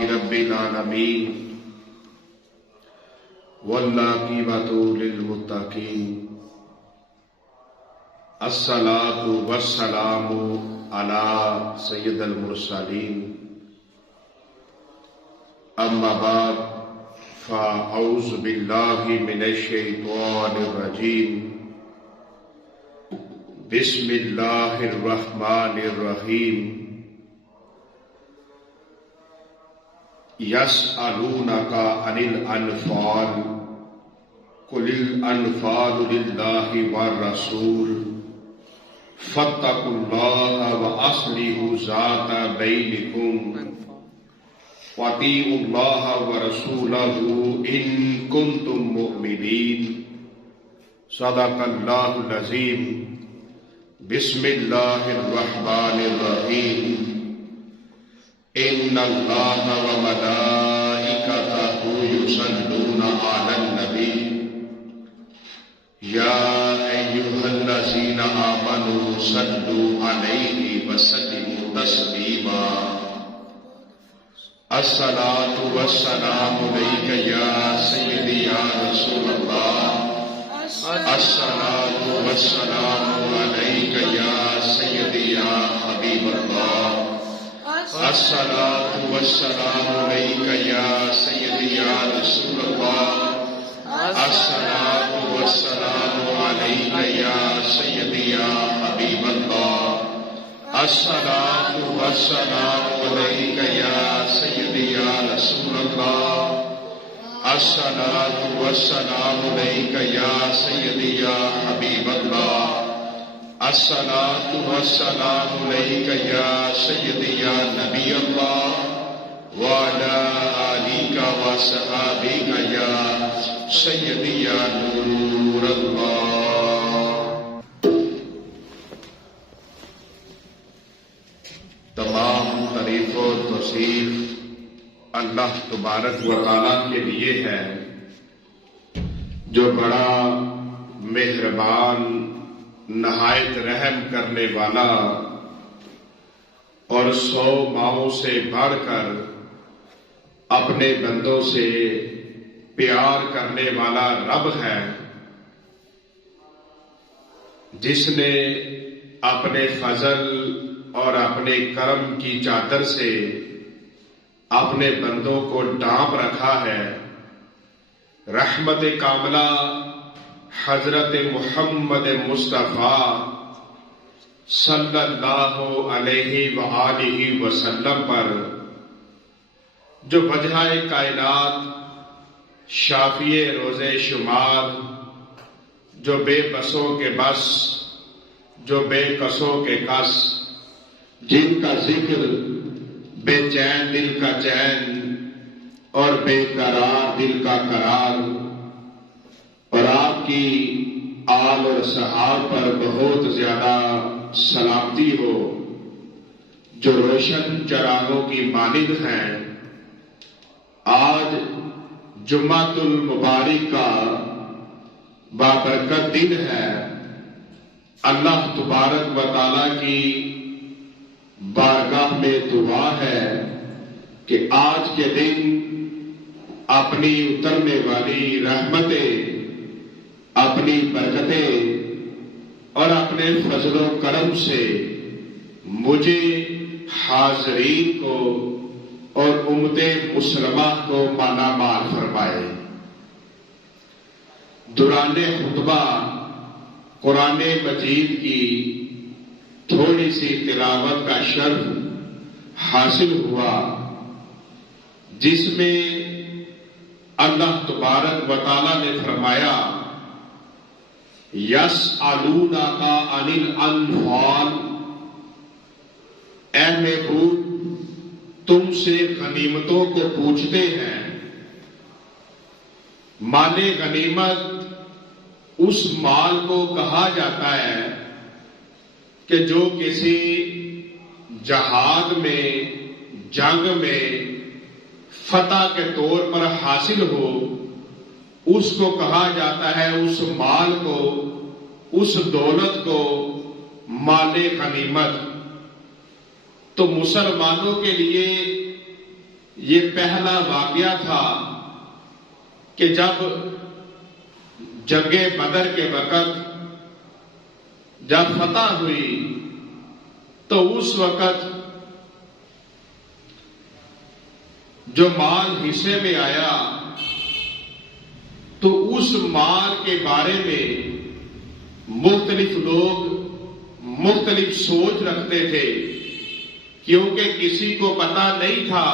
رب العالمین والعاقبۃ للمتقین الصلاۃ والسلام علی سید المرسلین اما بعد فاعوذ باللہ من الشیطان الرجیم بسم اللہ الرحمن الرحیم یسألونک عن الانفال قل الانفال للہ والرسول فاتقوا اللہ واصلحوا ذات بینکم واطیعوا اللہ ورسولہ ان کنتم مؤمنین صدق اللہ العظیم بسم اللہ الرحمن الرحیم ان اللہ وملائکتہ یصلون علی النبی یا ایھا الذین آمنوا صلوا علیہ وسلموا تسلیما الصلاۃ والسلام علیک یا سیدی یا رسول اللہ الصلاۃ والسلام علیک یا سیدی یا حبیب اللہ الصلاۃ والسلام علیک یا سیدی یا رسول اللہ الصلاۃ والسلام علیک یا سیدی یا حبیب اللہ الصلاۃ والسلام علیک یا سیدی یا رسول اللہ الصلاۃ والسلام علیک یا سیدی یا حبیب اللہ الصلاۃ والسلام علیک یا سیدی یا نبی اللہ وعلی آلک وصحابک یا سیدی یا نور اللہ۔ تمام تعریف و توصیف اللہ تبارک و تعالیٰ کے لیے ہے جو بڑا مہربان نہایت رحم کرنے والا اور 100 ماؤں سے بڑھ کر اپنے بندوں سے پیار کرنے والا رب ہے، جس نے اپنے فضل اور اپنے کرم کی چادر سے اپنے بندوں کو ڈھانپ رکھا ہے۔ رحمت کاملہ حضرت محمد مصطفیٰ صلی اللہ علیہ وآلہ وسلم پر، جو وجہ کائنات، شافی روز شمار، جو بے بسوں کے بس، جو بے کسوں کے کس، جن کا ذکر بے چین دل کا چین اور بے قرار دل کا قرار، اور آپ کی آل اور صحاب پر بہت زیادہ سلامتی ہو، جو روشن چراغوں کی مانند ہیں۔ آج جمعۃ المبارک کا بابرکت دن ہے۔ اللہ تبارک و تعالیٰ کی بارگاہ میں دعا ہے کہ آج کے دن اپنی اترنے والی رحمتیں، اپنی برکتیں اور اپنے فضل و کرم سے مجھے حاضرین کو اور امت مسلمہ کو مالا مال فرمائے۔ دوران خطبہ قرآن مجید کی تھوڑی سی تلاوت کا شرف حاصل ہوا، جس میں اللہ تبارک و تعالیٰ نے فرمایا یسألونک عن الانفال، اے محبوب تم سے غنیمتوں کو پوچھتے ہیں۔ مال غنیمت اس مال کو کہا جاتا ہے کہ جو کسی جہاد میں، جنگ میں فتح کے طور پر حاصل ہو، اس کو کہا جاتا ہے، اس مال کو، اس دولت کو مال غنیمت۔ تو مسلمانوں کے لیے یہ پہلا واقعہ تھا کہ جب جنگ بدر کے وقت جب فتح ہوئی تو اس وقت جو مال حصے میں آیا تو اس مال کے بارے میں مختلف لوگ مختلف سوچ رکھتے تھے، کیونکہ کسی کو پتہ نہیں تھا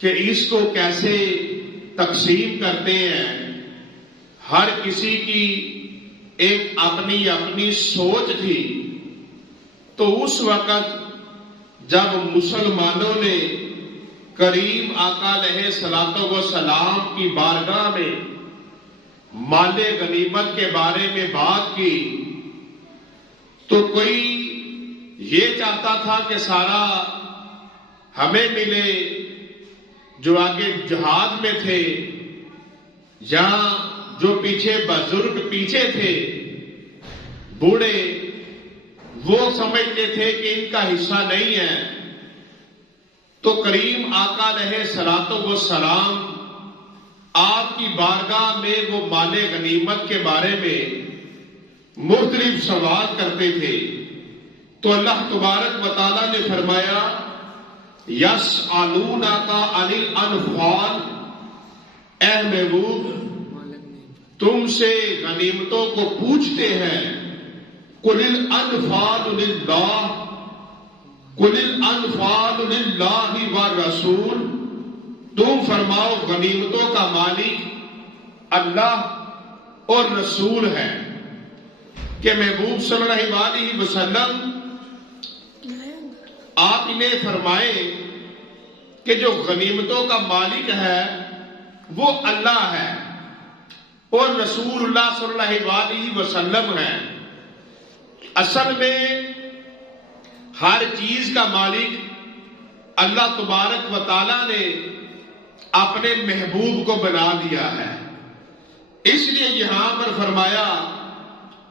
کہ اس کو کیسے تقسیم کرتے ہیں۔ ہر کسی کی ایک اپنی اپنی سوچ تھی۔ تو اس وقت جب مسلمانوں نے کریم آقا علیہ الصلوۃ والسلام کی بارگاہ میں مال غنیمت کے بارے میں بات کی تو کوئی یہ چاہتا تھا کہ سارا ہمیں ملے جو آگے جہاد میں تھے، یا جو پیچھے بزرگ پیچھے تھے بوڑھے، وہ سمجھتے تھے کہ ان کا حصہ نہیں ہے۔ تو کریم آقا علیہ الصلوۃ والسلام آپ کی بارگاہ میں وہ مال غنیمت کے بارے میں مختلف سوال کرتے تھے۔ تو اللہ تبارک و تعالیٰ نے فرمایا یسألونک عن الانفال، اے محبوب تم سے غنیمتوں کو پوچھتے ہیں، قل الانفال للہ، قل الانفال للہ والرسول، تم فرماؤ غنیمتوں کا مالک اللہ اور رسول ہے۔ کہ محبوب صلی اللہ علیہ وسلم آپ انہیں فرمائیں کہ جو غنیمتوں کا مالک ہے وہ اللہ ہے اور رسول اللہ صلی اللہ علیہ وسلم ہے۔ اصل میں ہر چیز کا مالک اللہ تبارک و تعالیٰ نے اپنے محبوب کو بنا دیا ہے۔ اس لیے یہاں پر فرمایا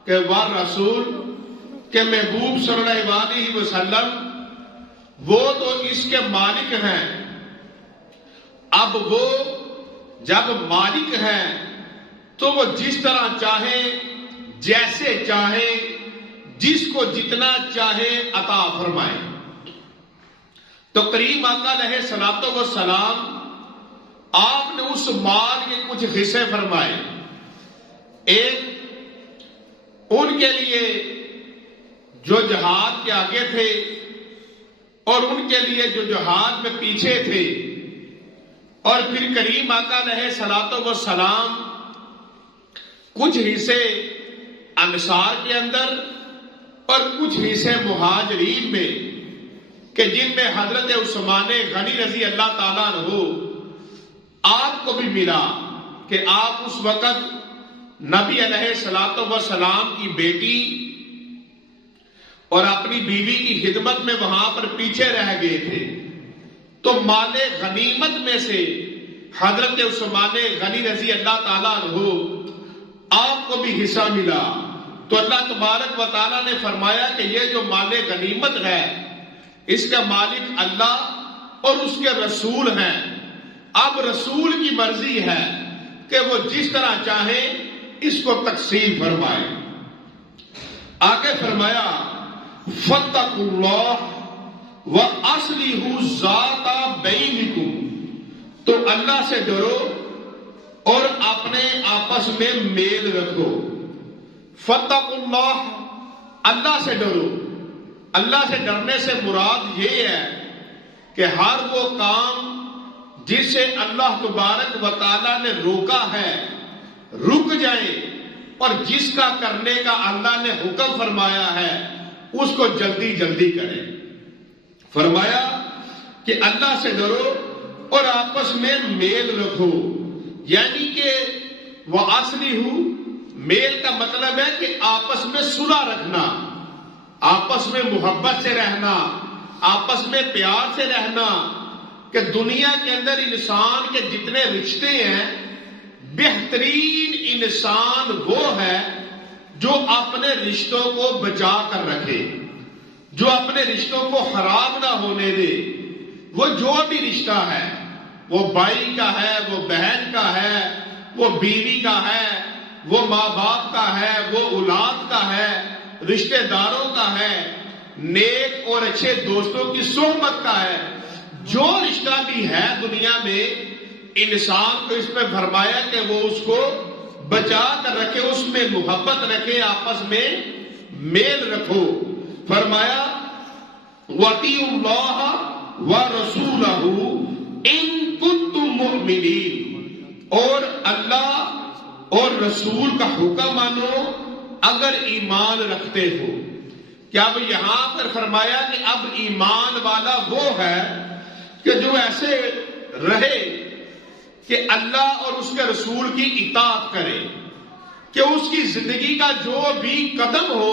کہ والرسول، کہ محبوب صلی اللہ علیہ وسلم وہ تو اس کے مالک ہیں۔ اب وہ جب مالک ہیں تو وہ جس طرح چاہیں، جیسے چاہیں، جس کو جتنا چاہے عطا فرمائے۔ تو کریم آقا علیہ الصلوۃ والسلام آپ نے اس مال کے کچھ حصے فرمائے۔ ایک ان کے لیے جو جہاد کے آگے تھے اور ان کے لیے جو جہاد میں پیچھے تھے، اور پھر کریم آقا علیہ الصلوۃ والسلام کچھ حصے انصار کے اندر اور کچھ حصے مہاجرین میں، کہ جن میں حضرت عثمان غنی رضی اللہ تعالیٰ عنہ آپ کو بھی ملا کہ آپ اس وقت نبی علیہ الصلوۃ والسلام کی بیٹی اور اپنی بیوی کی خدمت میں وہاں پر پیچھے رہ گئے تھے۔ تو مال غنیمت میں سے حضرت عثمان غنی رضی اللہ تعالیٰ عنہ آپ کو بھی حصہ ملا۔ تو اللہ تبارک و تعالیٰ نے فرمایا کہ یہ جو مال غنیمت ہے اس کا مالک اللہ اور اس کے رسول ہیں۔ اب رسول کی مرضی ہے کہ وہ جس طرح چاہے اس کو تقسیم فرمائے۔ آگے فرمایا فاتقوا اللہ وَأَصْلِحُوا ذَاتَ بَيْنِكُمْ، تو اللہ سے ڈرو اور اپنے آپس میں میل رکھو۔ فاتقوا اللہ، اللہ سے ڈرو۔ اللہ سے ڈرنے سے مراد یہ ہے کہ ہر وہ کام جسے اللہ تبارک و تعالیٰ نے روکا ہے رک جائیں، اور جس کا کرنے کا اللہ نے حکم فرمایا ہے اس کو جلدی جلدی کریں۔ فرمایا کہ اللہ سے ڈرو اور آپس میں میل رکھو، یعنی کہ وہ اصلی میل کا مطلب ہے کہ آپس میں صلح رکھنا، آپس میں محبت سے رہنا، آپس میں پیار سے رہنا۔ کہ دنیا کے اندر انسان کے جتنے رشتے ہیں، بہترین انسان وہ ہے جو اپنے رشتوں کو بچا کر رکھے، جو اپنے رشتوں کو خراب نہ ہونے دے، وہ جو بھی رشتہ ہے، وہ بھائی کا ہے، وہ بہن کا ہے، وہ بیوی کا ہے، وہ ماں باپ کا ہے، وہ اولاد کا ہے، رشتہ داروں کا ہے، نیک اور اچھے دوستوں کی صحبت کا ہے، جو رشتہ بھی ہے دنیا میں، انسان کو اس میں فرمایا کہ وہ اس کو بچا کر رکھے، اس میں محبت رکھے، آپس میں میل رکھو۔ فرمایا وَأَطِیعُوا اللَّهَ وَرَسُولَهُ إِن كُنتُم مُؤْمِنِینَ، اور اللہ اور رسول کا حکم مانو اگر ایمان رکھتے ہو۔ کیا اب یہاں پر فرمایا کہ اب ایمان والا وہ ہے کہ جو ایسے رہے کہ اللہ اور اس کے رسول کی اطاعت کرے، کہ اس کی زندگی کا جو بھی قدم ہو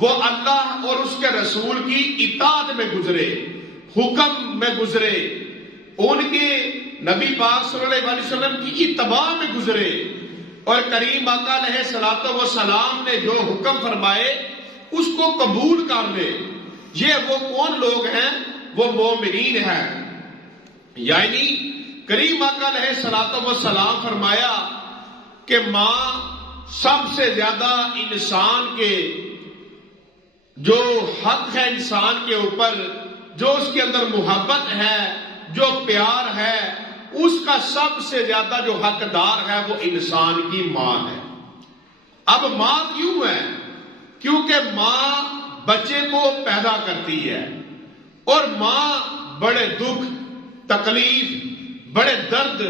وہ اللہ اور اس کے رسول کی اطاعت میں گزرے، حکم میں گزرے، ان کے نبی پاک صلی اللہ علیہ وسلم کی اتباع میں گزرے، اور کریم آقا علیہ الصلوۃ والسلام نے جو حکم فرمائے اس کو قبول کر لے۔ یہ وہ کون لوگ ہیں؟ وہ مومنین ہیں۔ یعنی کریم آقا علیہ الصلوۃ والسلام فرمایا کہ ماں سب سے زیادہ انسان کے جو حق ہے انسان کے اوپر، جو اس کے اندر محبت ہے، جو پیار ہے، اس کا سب سے زیادہ جو حقدار ہے وہ انسان کی ماں ہے۔ اب ماں کیوں ہے؟ کیونکہ ماں بچے کو پیدا کرتی ہے، اور ماں بڑے دکھ تکلیف بڑے درد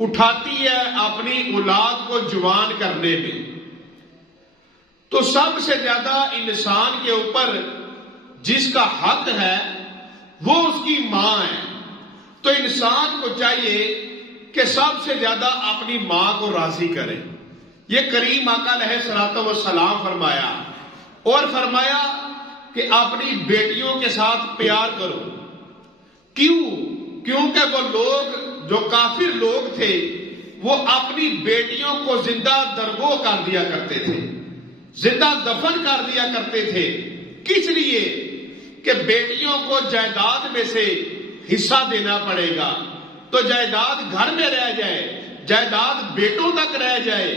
اٹھاتی ہے اپنی اولاد کو جوان کرنے میں۔ تو سب سے زیادہ انسان کے اوپر جس کا حق ہے وہ اس کی ماں ہے۔ تو انسان کو چاہیے کہ سب سے زیادہ اپنی ماں کو راضی کرے۔ یہ کریم آقا علیہ الصلوۃ والسلام فرمایا، اور فرمایا کہ اپنی بیٹیوں کے ساتھ پیار کرو۔ کیوں؟ کیونکہ وہ لوگ جو کافر لوگ تھے وہ اپنی بیٹیوں کو زندہ درگو کر دیا کرتے تھے، زندہ دفن کر دیا کرتے تھے۔ کس لیے؟ کہ بیٹیوں کو جائیداد میں سے حصہ دینا پڑے گا، تو جائیداد گھر میں رہ جائے، جائیداد بیٹوں تک رہ جائے،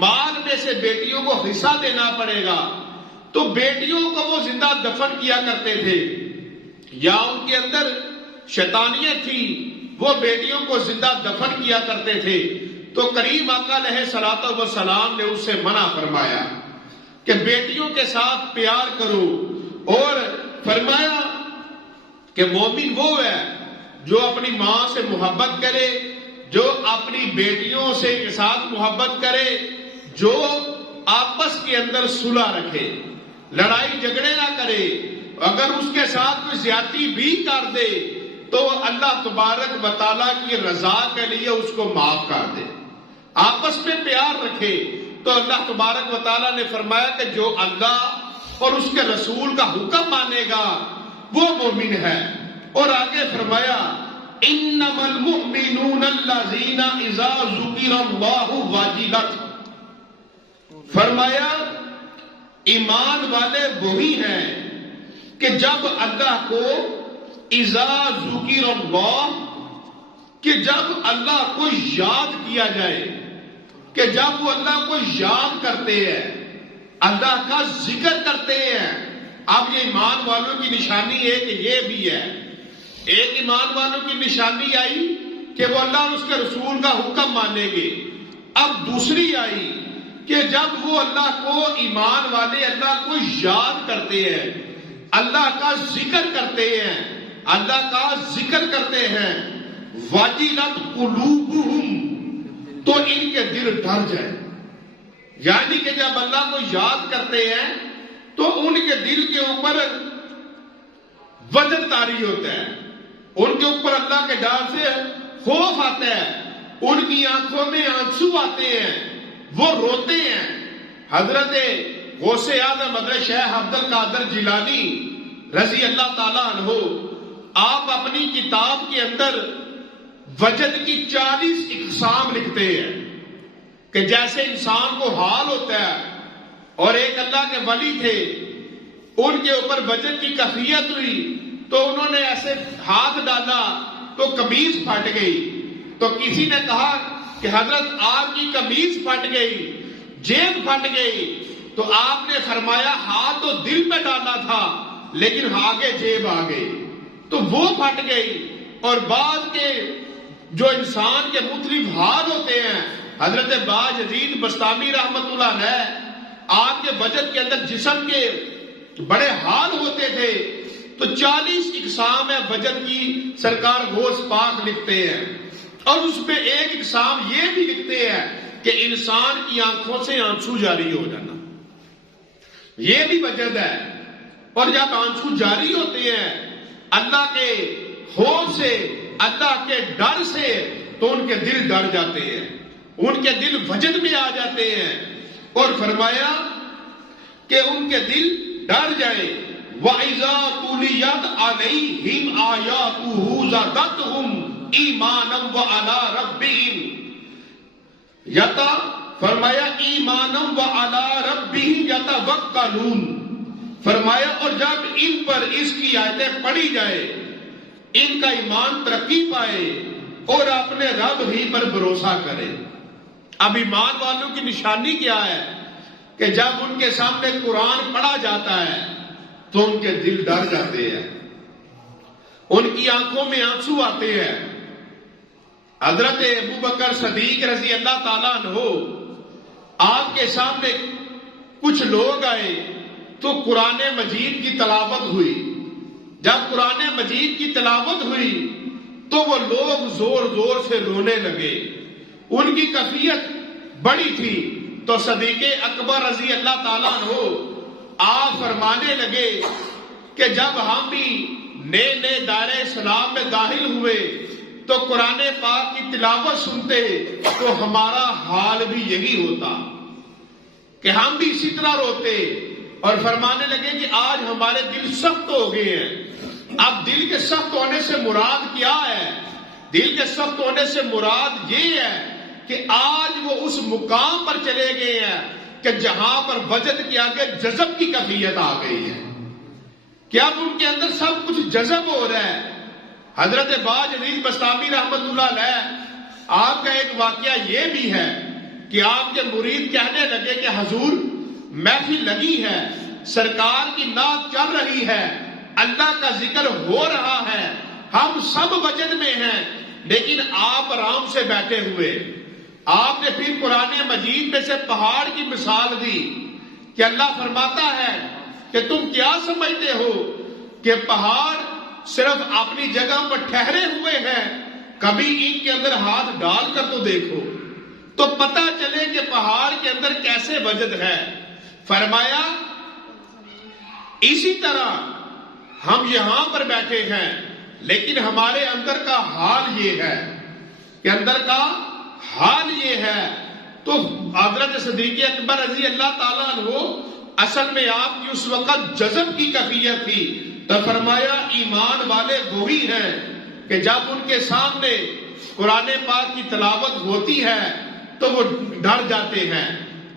مال میں سے بیٹیوں کو حصہ دینا پڑے گا، تو بیٹیوں کو وہ زندہ دفن کیا کرتے تھے، یا ان کے اندر شیطانیت تھی، وہ بیٹیوں کو زندہ دفن کیا کرتے تھے۔ تو کریم آقا علیہ الصلوۃ والسلام نے اس سے منع فرمایا کہ بیٹیوں کے ساتھ پیار کرو، اور فرمایا کہ مومن وہ ہے جو اپنی ماں سے محبت کرے، جو اپنی بیٹیوں سے کے ساتھ محبت کرے، جو آپس کے اندر صلح رکھے، لڑائی جھگڑے نہ کرے، اگر اس کے ساتھ کوئی زیادتی بھی کر دے تو اللہ تبارک و تعالیٰ کی رضا کے لیے اس کو معاف کر دے، آپس میں پیار رکھے۔ تو اللہ تبارک و تعالیٰ نے فرمایا کہ جو اللہ اور اس کے رسول کا حکم مانے گا وہ مومن ہے۔ اور آگے فرمایا انما المؤمنون الذین اذا ذکر اللہ وجلت، فرمایا ایمان والے وہی ہیں کہ جب اللہ کو اذا ذکر اللہ، کہ جب اللہ کو یاد کیا جائے، کہ جب وہ اللہ کو یاد کرتے ہیں، اللہ کا ذکر کرتے ہیں۔ اب یہ ایمان والوں کی نشانی ایک یہ بھی ہے، ایک ایمان والوں کی نشانی آئی کہ وہ اللہ اور اس کے رسول کا حکم مانیں گے۔ اب دوسری آئی کہ جب وہ اللہ کو، ایمان والے اللہ کو یاد کرتے ہیں، اللہ کا ذکر کرتے ہیں، اللہ کا ذکر کرتے ہیں، وجلت قلوبہم، تو ان کے دل ڈر جائے۔ یعنی کہ جب اللہ کو یاد کرتے ہیں تو ان کے دل کے اوپر وجل طاری ہوتا ہے، ان کے اوپر اللہ کے ڈر سے خوف آتا ہے، ان کی آنکھوں میں آنسو آتے ہیں، وہ روتے ہیں۔ حضرت غوث اعظم حضرت شیخ عبد القادر جیلانی رضی اللہ تعالیٰ عنہ، آپ اپنی کتاب کے اندر وجد کی 40 اقسام لکھتے ہیں کہ جیسے انسان کو حال ہوتا ہے، اور ایک اللہ کے ولی تھے، ان کے اوپر وجد کی کیفیت ہوئی تو انہوں نے ایسے ہاتھ ڈالا تو قمیض پھٹ گئی. تو کسی نے کہا کہ حضرت آپ کی قمیض پھٹ گئی, جیب پھٹ گئی. تو آپ نے فرمایا ہاتھ تو دل پہ ڈالا تھا لیکن آگے جیب آ گئی تو وہ پھٹ گئی. اور بعض کے جو انسان کے مختلف حال ہوتے ہیں, حضرت باجزید بستامی رحمت اللہ علیہ آپ کے وجد کے اندر جسم کے بڑے حال ہوتے تھے. تو 40 اقسام ہے وجد کی, سرکار غوث پاک لکھتے ہیں. اور اس میں ایک اقسام یہ بھی لکھتے ہیں کہ انسان کی آنکھوں سے آنسو جاری ہو جانا, یہ بھی وجد ہے. اور جب آنسو جاری ہوتے ہیں اللہ کے خوف سے, اللہ کے ڈر سے, تو ان کے دل ڈر جاتے ہیں, ان کے دل وجد میں آ جاتے ہیں. اور فرمایا کہ ان کے دل ڈر جائے. وَإِذَا تُلِيَتْ عَلَيْهِمْ آيَاتُهُ زَادَتْهُمْ ایمانا وعلی ربہم فرمایا ایمانا وعلی ربہم یتوکلون. فرمایا اور جب ان پر اس کی آیتیں پڑھی جائے ان کا ایمان ترقی پائے اور اپنے رب ہی پر بھروسہ کرے. اب ایمان والوں کی نشانی کیا ہے کہ جب ان کے سامنے قرآن پڑھا جاتا ہے تو ان کے دل ڈر جاتے ہیں, ان کی آنکھوں میں آنسو آتے ہیں. حضرت ابوبکر صدیق رضی اللہ تعالیٰ عنہ آپ کے سامنے کچھ لوگ آئے تو قرآن مجید کی تلاوت ہوئی. جب قرآن مجید کی تلاوت ہوئی تو وہ لوگ زور زور سے رونے لگے, ان کی کیفیت بڑی تھی. تو صدیق اکبر رضی اللہ تعالیٰ عنہ آپ فرمانے لگے کہ جب ہم بھی نئے نئے دائرہ اسلام میں داخل ہوئے تو قرآن پاک کی تلاوت سنتے تو ہمارا حال بھی یہی ہوتا کہ ہم بھی اسی طرح روتے. اور فرمانے لگے کہ آج ہمارے دل سخت ہو گئے ہیں. اب دل کے سخت ہونے سے مراد کیا ہے؟ دل کے سخت ہونے سے مراد یہ ہے کہ آج وہ اس مقام پر چلے گئے ہیں کہ جہاں پر وجد کے آگے جذب کی کیفیت آ گئی ہے کہ اب ان کے اندر سب کچھ جذب ہو رہا ہے. حضرت باجزید بستامی رحمت اللہ علیہ آپ کا ایک واقعہ یہ بھی ہے کہ آپ کے مرید کہنے لگے کہ حضور محفل لگی ہے, سرکار کی نعت چل رہی ہے, اللہ کا ذکر ہو رہا ہے, ہم سب وجد میں ہیں, لیکن آپ آرام سے بیٹھے ہوئے. آپ نے پھر قرآن مجید میں سے پہاڑ کی مثال دی کہ اللہ فرماتا ہے کہ تم کیا سمجھتے ہو کہ پہاڑ صرف اپنی جگہ پر ٹھہرے ہوئے ہیں, کبھی ان کے اندر ہاتھ ڈال کر تو دیکھو تو پتہ چلے کہ پہاڑ کے اندر کیسے وجد ہے. فرمایا اسی طرح ہم یہاں پر بیٹھے ہیں لیکن ہمارے اندر کا حال یہ ہے کہ اندر کا حال یہ ہے. تو حضرت صدیق اکبر رضی اللہ تعالیٰ عنہ اصل میں آپ کی اس وقت جذب کی کیفیت تھی. تو فرمایا ایمان والے وہی ہیں کہ جب ان کے سامنے قرآن پاک کی تلاوت ہوتی ہے تو وہ ڈر جاتے ہیں.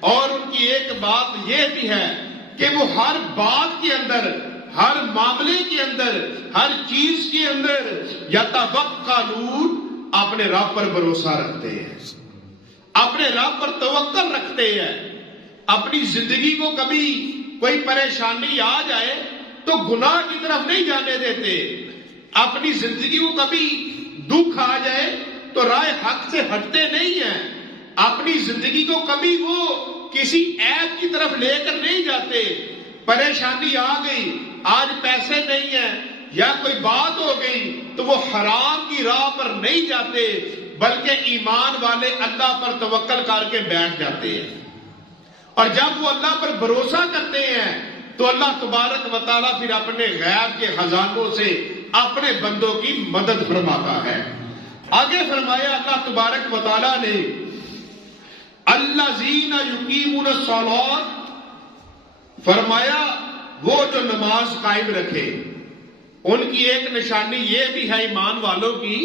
اور ان کی ایک بات یہ بھی ہے کہ وہ ہر بات کے اندر, ہر معاملے کے اندر, ہر چیز کے اندر یتوکلون اپنے رب پر بھروسہ رکھتے ہیں, اپنے رب پر توکل رکھتے ہیں. اپنی زندگی کو کبھی کوئی پریشانی آ جائے تو گناہ کی طرف نہیں جانے دیتے. اپنی زندگی کو کبھی دکھ آ جائے تو رائے حق سے ہٹتے نہیں ہیں. اپنی زندگی کو کبھی وہ کسی عیب کی طرف لے کر نہیں جاتے. پریشانی آ گئی, آج پیسے نہیں ہیں یا کوئی بات ہو گئی تو وہ حرام کی راہ پر نہیں جاتے بلکہ ایمان والے اللہ پر توکل کر کے بیٹھ جاتے ہیں. اور جب وہ اللہ پر بھروسہ کرتے ہیں تو اللہ تبارک و تعالیٰ پھر اپنے غیب کے خزانوں سے اپنے بندوں کی مدد فرماتا ہے. آگے فرمایا اللہ تبارک و تعالیٰ نے الذین یقیمون الصلاۃ, فرمایا وہ جو نماز قائم رکھے. ان کی ایک نشانی یہ بھی ہے ایمان والوں کی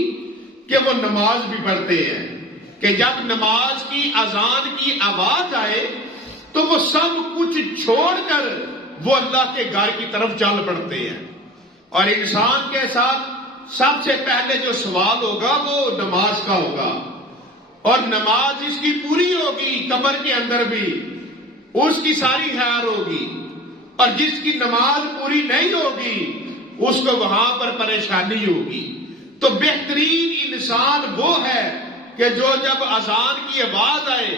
کہ وہ نماز بھی پڑھتے ہیں کہ جب نماز کی اذان کی آواز آئے تو وہ سب کچھ چھوڑ کر وہ اللہ کے گھر کی طرف چل پڑتے ہیں. اور انسان کے ساتھ سب سے پہلے جو سوال ہوگا وہ نماز کا ہوگا، اور نماز جس کی پوری ہوگی قبر کے اندر بھی اس کی ساری خیر ہوگی، اور جس کی نماز پوری نہیں ہوگی اس کو وہاں پر پریشانی ہوگی۔ تو بہترین انسان وہ ہے کہ جو جب اذان کی آواز آئے،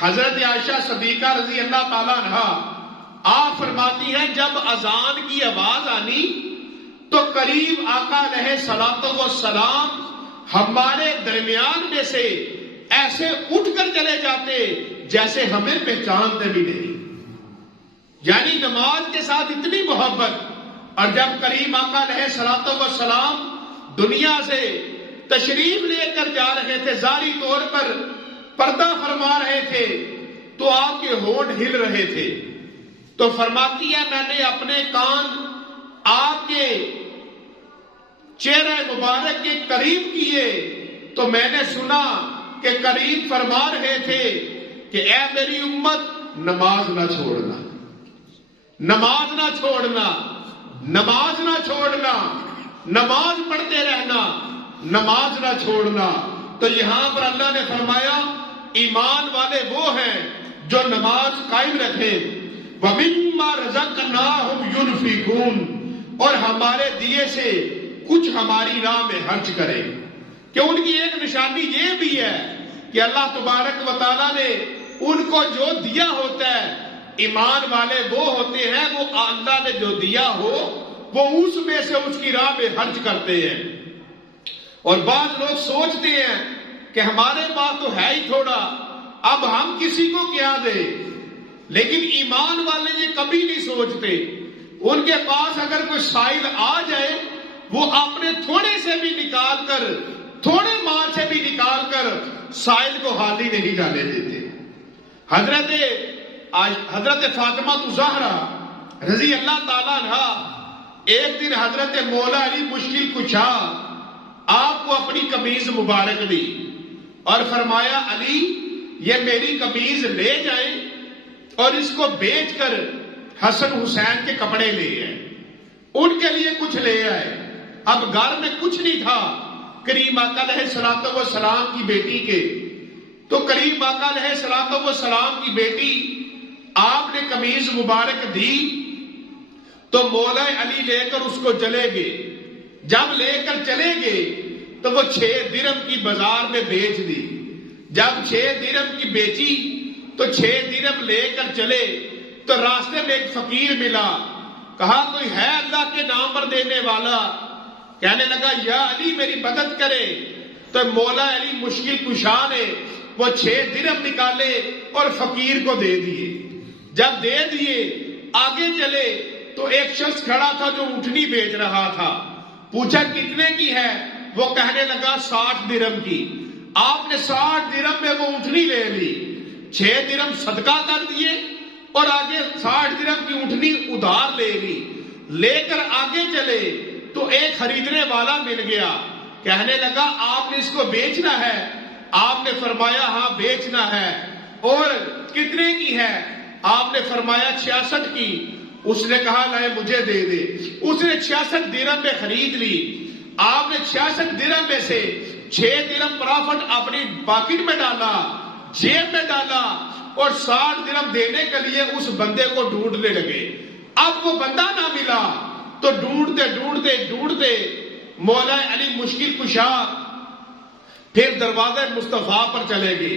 حضرت عائشہ صدیقہ رضی اللہ تعالیٰ عنہا آپ فرماتی ہیں جب اذان کی آواز آنی تو قریب آقا علیہ الصلوۃ والسلام ہمارے درمیان میں سے ایسے اٹھ کر چلے جاتے جیسے ہمیں پہچانتے بھی نہیں، یعنی نماز کے ساتھ اتنی محبت۔ اور جب قریب آقا علیہ الصلوۃ والسلام دنیا سے تشریف لے کر جا رہے تھے، ظاہری طور پر پردہ فرما رہے تھے، تو آپ کے ہونٹ ہل رہے تھے، تو فرماتی ہے میں نے اپنے کان آپ کے چہرہ مبارک کے قریب کیے تو میں نے سنا کہ قریب فرما رہے تھے کہ اے میری امت نماز نہ چھوڑنا، نماز نہ چھوڑنا، نماز نہ چھوڑنا، نماز پڑھتے رہنا، نماز نہ چھوڑنا۔ تو یہاں پر اللہ نے فرمایا ایمان والے وہ ہیں جو نماز قائم رکھیں، وَمِمَّا رَزَقْنَاهُمْ يُنْفِقُونَ، اور ہمارے دیے سے کچھ ہماری راہ میں خرچ کریں۔ کہ ان کی ایک نشانی یہ بھی ہے کہ اللہ تبارک و تعالیٰ نے ان کو جو دیا ہوتا ہے، ایمان والے وہ ہوتے ہیں وہ اللہ نے جو دیا ہو وہ اس میں سے اس کی راہ میں خرچ کرتے ہیں۔ اور بعض لوگ سوچتے ہیں کہ ہمارے پاس تو ہے ہی تھوڑا، اب ہم کسی کو کیا دیں، لیکن ایمان والے یہ کبھی نہیں سوچتے۔ ان کے پاس اگر کوئی سائل آ جائے وہ اپنے تھوڑے سے بھی نکال کر، تھوڑے مال سے بھی نکال کر سائل کو خالی نہیں جانے دیتے۔ حضرت فاطمہ الزہرا رضی اللہ تعالیٰ عنہا ایک دن حضرت مولا علی مشکل کشا آپ کو اپنی قمیض مبارک دی اور فرمایا علی یہ میری قمیض لے جائیں اور اس کو بیچ کر حسن حسین کے کپڑے لے آئے، ان کے لیے کچھ لے آئے۔ اب گھر میں کچھ نہیں تھا کریم آقا علیہ الصلوۃ والسلام کی بیٹی کے، تو کریم آقا علیہ الصلوۃ والسلام کی بیٹی آپ نے قمیض مبارک دی تو مولا علی لے کر اس کو چلے گئے۔ جب لے کر چلے گئے تو وہ 6 درہم کی بازار میں بیچ دی۔ جب 6 درہم کی بیچی تو 6 درہم لے کر چلے تو راستے میں ایک فقیر ملا، کہا کوئی ہے اللہ کے نام پر دینے والا؟ کہنے لگا یا علی میری مدد کرے۔ تو مولا علی مشکل کشا نے وہ 6 درہم نکالے اور فقیر کو دے دیے۔ جب دے دیے آگے چلے تو ایک شخص کھڑا تھا جو اونٹنی بیچ رہا تھا، پوچھا کتنے کی ہے؟ وہ کہنے لگا 60 درہم کی۔ آپ نے 60 درہم میں وہ اونٹنی لے لی، 6 درہم صدقہ کر دیے اور آگے 60 درہم کی اونٹنی ادھار لے لی۔ لے کر آگے چلے تو ایک خریدنے والا مل گیا، کہنے لگا آپ نے اس کو بیچنا ہے؟ آپ نے فرمایا ہاں بیچنا ہے۔ اور کتنے کی ہے؟ آپ نے فرمایا 66 کی۔ اس نے کہا لائے مجھے دے دے۔ اس نے 66 درہم میں خرید لی۔ آپ نے 66 درہم میں سے 6 درہم پرافٹ اپنی پاکٹ میں ڈالا، جیب میں ڈالا، اور 60 درہم دینے کے لیے اس بندے کو ڈھونڈنے لگے۔ اب وہ بندہ نہ ملا تو ڈھونڈتے ڈھونڈتے ڈھونڈتے مولا علی مشکل کشا پھر دروازے مصطفیٰ پر چلے گئے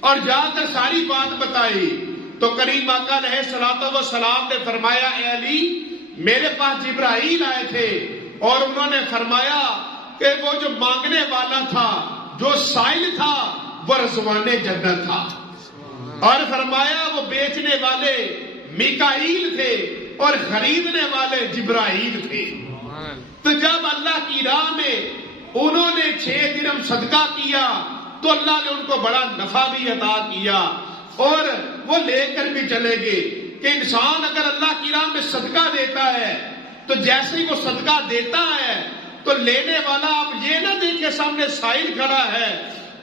اور جا کر ساری بات بتائی تو کریم آقا علیہ الصلوۃ والسلام نے فرمایا اے علی میرے پاس جبرائیل آئے تھے اور انہوں نے فرمایا کہ وہ جو مانگنے والا تھا، جو سائل تھا، وہ رضوان جنت تھا، اور فرمایا وہ بیچنے والے میکائیل تھے اور خریدنے والے جبرائیل تھے۔ تو جب اللہ کی راہ میں انہوں نے 6 درہم صدقہ کیا تو اللہ نے ان کو بڑا نفع بھی عطا کیا اور وہ لے کر بھی چلے گئے کہ انسان اگر اللہ کی راہ میں صدقہ دیتا ہے تو جیسے ہی وہ صدقہ دیتا ہے تو لینے والا آپ یہ نہ دیکھے سامنے سائل کھڑا ہے،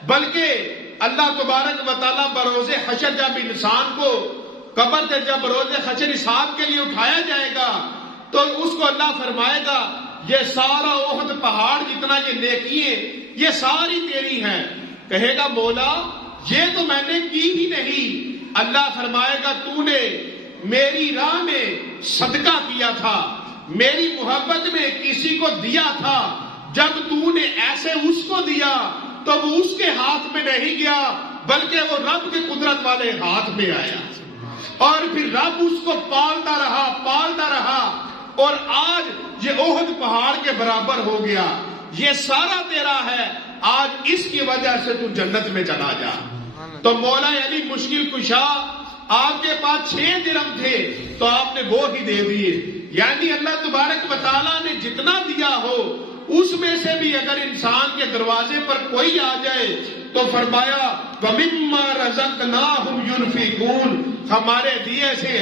بلکہ اللہ تبارک و تعالیٰ بروز حشر جب انسان کو قبر سے جب روز حشر حساب کے لیے اٹھایا جائے گا تو اس کو اللہ فرمائے گا یہ سارا احد پہاڑ جتنا یہ نیکیاں یہ ساری تیری ہیں. کہے گا مولا یہ تو میں نے کی ہی نہیں. اللہ فرمائے گا تو نے میری راہ میں صدقہ کیا تھا, میری محبت میں کسی کو دیا تھا, جب تو نے ایسے اس کو دیا تو وہ اس کے ہاتھ میں نہیں گیا بلکہ وہ رب کے قدرت والے ہاتھ میں آیا, اور پھر رب اس کو پالتا رہا اور آج یہ احد پہاڑ کے برابر ہو گیا. یہ سارا تیرا ہے, آج اس کی وجہ سے تو جنت میں چلا جا. تو مولا علی مشکل کشا آپ کے پاس 6 درہم تھے تو آپ نے وہ ہی دے دیے. یعنی اللہ تبارک و تعالیٰ نے جتنا دیا ہو اس میں سے بھی اگر انسان کے دروازے پر کوئی آ جائے تو فرمایا وَمِمَّا رَزَقْنَاهُمْ يُنْفِقُونَ, ہمارے دیے سے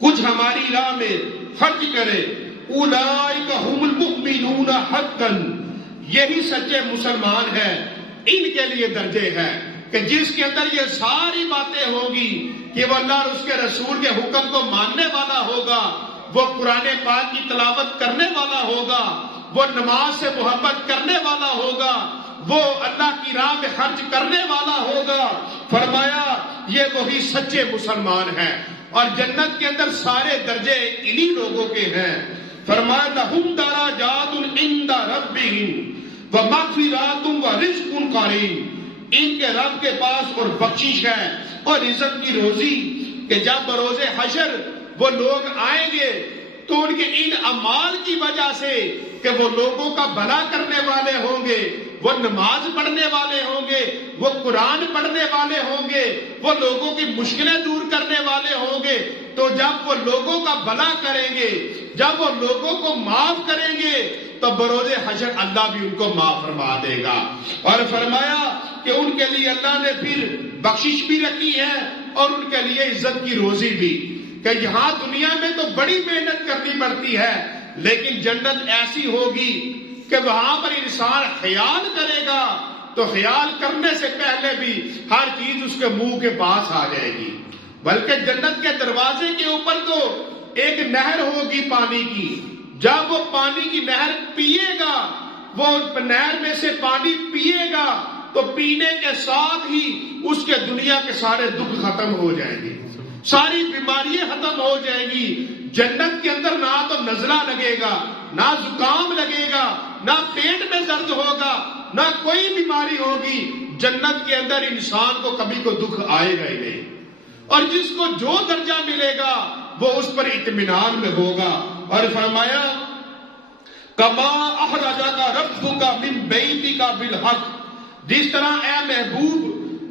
کچھ ہماری راہ میں خرچ کرے. أُولَئِكَ هُمُ الْمُؤْمِنُونَ حَقًّا, یہی سچے مسلمان ہیں. ان کے لیے درجے ہیں کہ جس کے اندر یہ ساری باتیں ہوگی کہ وہ اللہ اور اس کے رسول کے حکم کو ماننے والا ہوگا, وہ قرآن پاک کی تلاوت کرنے والا ہوگا, وہ نماز سے محبت کرنے والا ہوگا, وہ اللہ کی راہ میں خرچ کرنے والا ہوگا. فرمایا یہ وہی سچے مسلمان ہیں, اور جنت کے اندر سارے درجے انہی لوگوں کے ہیں. فرمایا لَهُمْ دَرَجَاتٌ عِنْدَ رَبِّهِمْ وَمَغْفِرَاتٌ وَرِزْقٌ كَرِيمٌ, ان کے رب کے پاس اور بخشش ہے اور عزت کی روزی, کہ جب بروز حشر وہ لوگ آئیں گے تو ان کے ان اعمال کی وجہ سے کہ وہ لوگوں کا بھلا کرنے والے ہوں گے, وہ نماز پڑھنے والے ہوں گے, وہ قرآن پڑھنے والے ہوں گے, وہ لوگوں کی مشکلیں دور کرنے والے ہوں گے, تو جب وہ لوگوں کا بھلا کریں گے, جب وہ لوگوں کو معاف کریں گے تو بروز حشر اللہ بھی ان کو معاف فرما دے گا. اور فرمایا کہ ان کے لیے اللہ نے پھر بخشش بھی رکھی ہے اور ان کے لیے عزت کی روزی بھی, کہ یہاں دنیا میں تو بڑی محنت کرنی پڑتی ہے لیکن جنت ایسی ہوگی کہ وہاں پر انسان خیال کرے گا تو خیال کرنے سے پہلے بھی ہر چیز اس کے منہ کے پاس آ جائے گی. بلکہ جنت کے دروازے کے اوپر تو ایک نہر ہوگی پانی کی, جب وہ پانی کی نہر پیے گا, وہ نہر میں سے پانی پیے گا تو پینے کے ساتھ ہی اس کے دنیا کے سارے دکھ ختم ہو جائیں گے, ساری بیماریاں ختم ہو جائیں گی. جنت کے اندر نہ تو نزلہ لگے گا, نہ زکام لگے گا, نہ پیٹ میں درد ہوگا, نہ کوئی بیماری ہوگی. جنت کے اندر انسان کو کبھی کو دکھ آئے گا ہی نہیں, اور جس کو جو درجہ ملے گا وہ اس پر اطمینان میں ہوگا. اور فرمایا کما اخرجک ربک من بیتک بالحق, جس طرح اے محبوب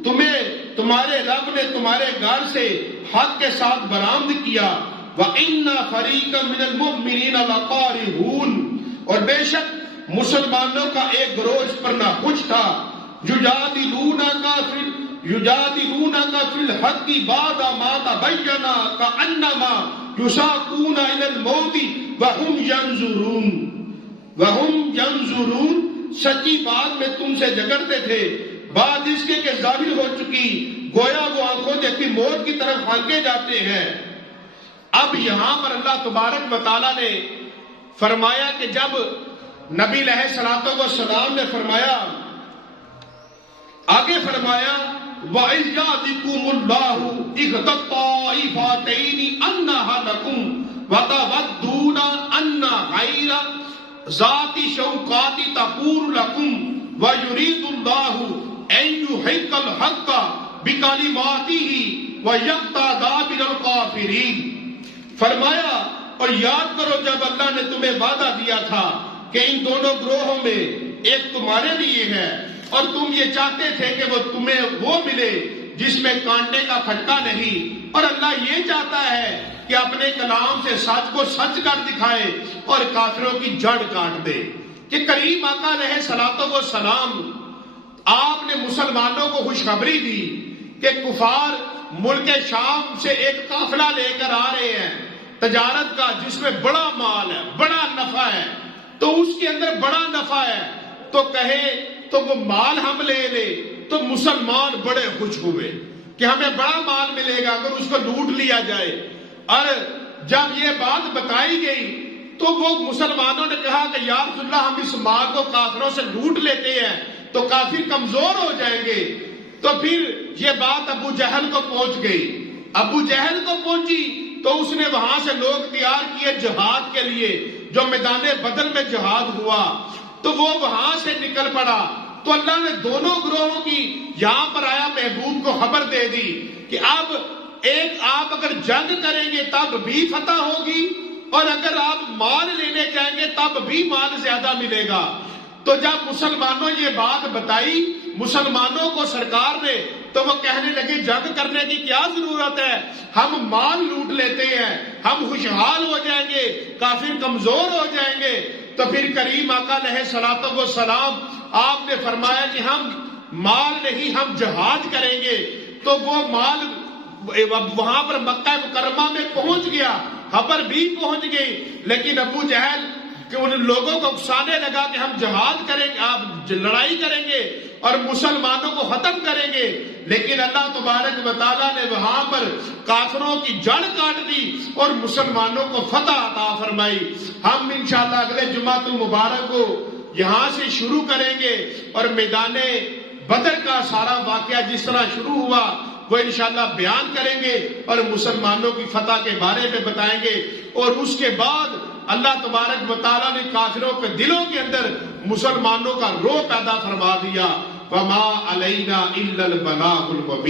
تمہیں تمہارے رب نے تمہارے گھر سے حق کے ساتھ برآمد کیا. وَإِنَّ فَرِيقًا مِنَ الْمُؤْمِنِينَ لَقَارِعُونَ, اور بے شک مسلمانوں کا ایک گروہ اس پر ناخوش تھا. یجادلونک فی الحق بعد ما تبین کأنما یساقون الی الموت وهم ینظرون, سچی بات میں تم سے جھگڑتے تھے بعد اس کے کہ ظاہر ہو چکی, گویا وہ آنکھوں دیکھی موت کی طرف ہانکے جاتے ہیں. اب یہاں پر اللہ تبارک و تعالیٰ نے فرمایا کہ جب نبی علیہ الصلوۃ والسلام نے فرمایا, آگے فرمایا وَإِذْ يَعْدِكُمُ اللَّهُ إِحْدَى الطَّائِفَتَيْنِ أَنَّهَا لَكُمْ وَتَوَدُّونَ أَنَّ غَيْرَ ذَاتِ شَوْكَاتِ تَكُونُ لَكُمْ وَيُرِيدُ اللَّهُ أَن يُحِقَّ الْحَقَّ بِكَلِمَاتِهِ وَيَقْطَعَ دَابِرَ الْكَافِرِينَ. فرمایا اور یاد کرو جب اللہ نے تمہیں وعدہ دیا تھا کہ ان دونوں گروہوں میں ایک تمہارے لیے ہے, اور تم یہ چاہتے تھے کہ وہ تمہیں وہ ملے جس میں کانٹے کا کھٹکا نہیں, اور اللہ یہ چاہتا ہے کہ اپنے کلام سے سچ کو سچ کر دکھائے اور کافروں کی جڑ کاٹ دے. کہ کریم آقا علیہ الصلوۃ والسلام آپ نے مسلمانوں کو خوشخبری دی کہ کفار ملک شام سے ایک قافلہ لے کر آ رہے ہیں تجارت کا, جس میں بڑا مال ہے, بڑا نفع ہے, تو اس کے اندر بڑا نفع ہے, تو کہے تو وہ مال ہم لے لے. تو مسلمان بڑے خوش ہوئے کہ ہمیں بڑا مال ملے گا اگر اس کو لوٹ لیا جائے. اور جب یہ بات بتائی گئی تو وہ مسلمانوں نے کہا کہ یا رسول اللہ ہم اس مال کو کافروں سے لوٹ لیتے ہیں تو کافر کمزور ہو جائیں گے. تو پھر یہ بات ابو جہل کو پہنچ گئی. ابو جہل کو پہنچی تو اس نے وہاں سے لوگ تیار کیے جہاد کے لیے. جو میدان بدر میں جہاد ہوا تو وہ وہاں سے نکل پڑا. تو اللہ نے دونوں گروہوں کی یہاں پر آیا محبوب کو خبر دے دی کہ اب آپ اگر جنگ کریں گے تب بھی فتح ہوگی اور اگر آپ مال لینے جائیں گے تب بھی مال زیادہ ملے گا. تو جب مسلمانوں یہ بات بتائی مسلمانوں کو سرکار نے تو وہ کہنے لگے جنگ کرنے کی کیا ضرورت ہے, ہم مال لوٹ لیتے ہیں, ہم خوشحال ہو جائیں گے, کافر کمزور ہو جائیں گے. تو پھر کریم آقا علیہ الصلوۃ والسلام آپ نے فرمایا کہ ہم مال نہیں ہم جہاد کریں گے. تو وہ مال وہاں پر مکہ مکرمہ میں پہنچ گیا, خبر بھی پہنچ گئی. لیکن ابو جہل کہ ان لوگوں کو اکسانے لگا کہ ہم جہاد کریں گے, آپ لڑائی کریں گے اور مسلمانوں کو ختم کریں گے. لیکن اللہ تبارک و تعالیٰ نے وہاں پر کافروں کی جڑ کاٹ دی اور مسلمانوں کو فتح عطا فرمائی. ہم انشاءاللہ اگلے جمعۃ المبارک کو یہاں سے شروع کریں گے اور میدان بدر کا سارا واقعہ جس طرح شروع ہوا وہ انشاءاللہ بیان کریں گے اور مسلمانوں کی فتح کے بارے میں بتائیں گے. اور اس کے بعد اللہ تبارک و تعالیٰ نے کافروں کے دلوں کے اندر مسلمانوں کا روح پیدا فرما دیا. وما علینا الا البلاغ المبین.